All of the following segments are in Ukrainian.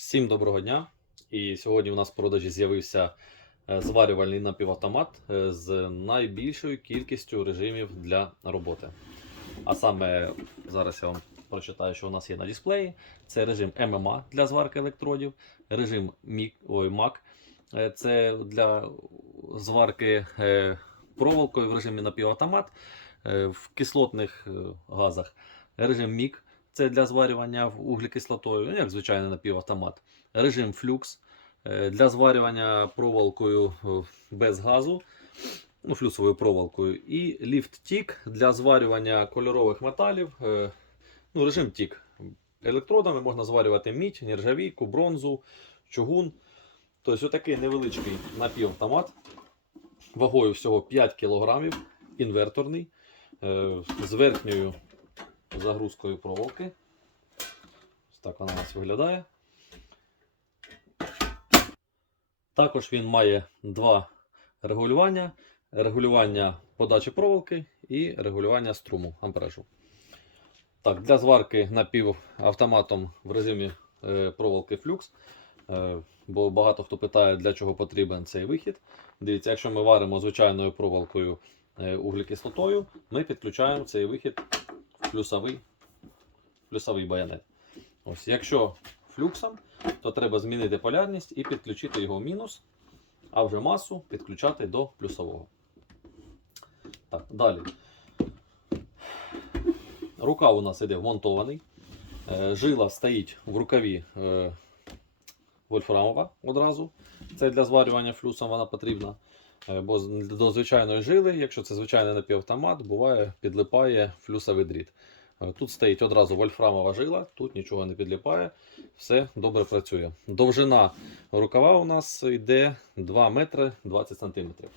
Всім доброго дня! І сьогодні у нас в продажі з'явився е, зварювальний напівавтомат е, з найбільшою кількістю режимів для роботи. А саме зараз я вам прочитаю, що у нас є на дисплеї. Це режим ММА для зварки електродів, режим MAC е, це для зварки проволокою в режимі напівавтомат в кислотних газах. Режим MIG це для зварювання вуглекислотою, ну, як звичайний напівавтомат. Режим флюкс е, для зварювання проволокою е, без газу, ну, флюсовою проволокою. І ліфт тік для зварювання кольорових металів. е, Ну, режим тік. Електродами можна зварювати мідь, нержавійку, бронзу, чугун. Тобто, отакий невеличкий напівавтомат вагою всього 5 кг, інверторний, з верхньою загрузкою проволоки. Ось так вона у нас виглядає. Також він має два регулювання: регулювання подачі проволоки і регулювання струму амперажу. Так, для зварки напівавтоматом в режимі е, проволоки флюкс. Е, бо багато хто питає, для чого потрібен цей вихід. Дивіться, якщо ми варимо звичайною проволокою е, углекислотою, ми підключаємо цей вихід плюсовий, плюсовий байонет. Ось, якщо флюксом, то треба змінити полярність і підключити його в мінус, а вже масу підключати до плюсового. Так, далі. Рукав у нас іде вмонтований. Е, Жила стоїть в рукаві е, вольфрамова одразу. Це для зварювання флюсом вона потрібна. Е, Бо до звичайної жили, якщо це звичайний напівавтомат, буває підлипає флюсовий дріт. Е, Тут стоїть одразу вольфрамова жила, тут нічого не підлипає, все добре працює. Довжина рукава у нас йде 2 метри 20 сантиметрів.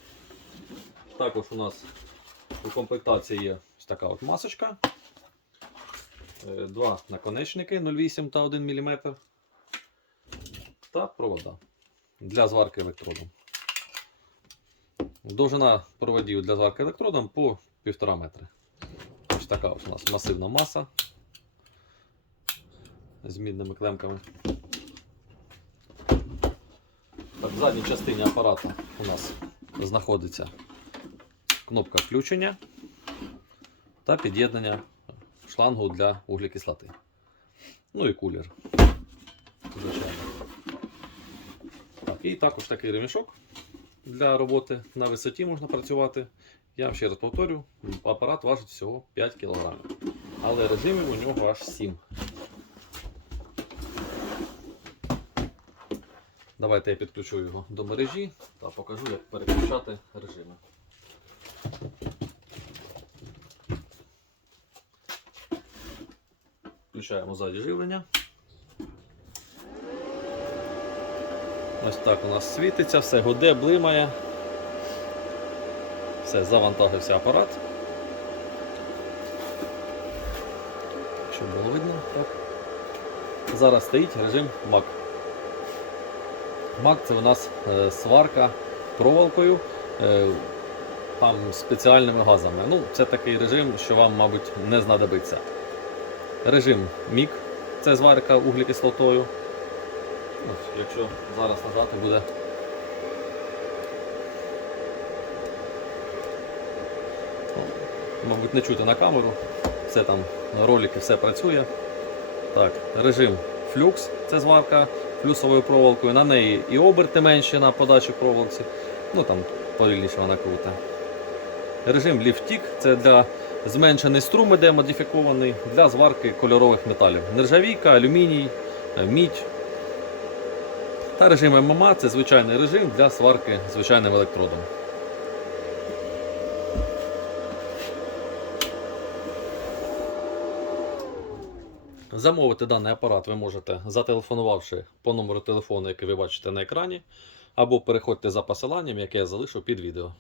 Також у нас у комплектації є ось така от масочка. Е, Два наконечники 0,8 та 1 мм. Та провода для зварки електродом. Довжина проводів для зварки електродом по 1,5 метри. Ось така ось у нас масивна маса з мідними клемками. Так, в задній частині апарату у нас знаходиться кнопка включення та під'єднання шлангу для вуглекислоти. Ну і кулер. Звичайно. Так, і також такий ремішок для роботи на висоті можна працювати. Я ще раз повторю, апарат важить всього 5 кг. Але режимів у нього аж 7. Давайте я підключу його до мережі та покажу, як переключати режими. Включаємо ззаді живлення. Ось так у нас світиться, все гуде, блимає. Все, завантажився апарат. Щоб було видно, так. Зараз стоїть режим MAC. MAC це у нас е, сварка проволокою е, там спеціальними газами. Ну, це такий режим, що вам, мабуть, не знадобиться. Режим MIG це зварка углекислотою. Ось, якщо зараз нажати буде. Мабуть, не чути на камеру. Все там, ролики, все працює. Так, режим флюкс, це зварка флюсовою проволокою. На неї і оберти менші на подачі проволоці. Ну там повільніше вона крута. Режим ліфтік це для зменшений струм іде модифікований для зварки кольорових металів. Нержавійка, алюміній, е, мідь. Та режим ММА це звичайний режим для сварки звичайним електродом. Замовити даний апарат ви можете зателефонувавши по номеру телефону, який ви бачите на екрані, або переходьте за посиланням, яке я залишу під відео.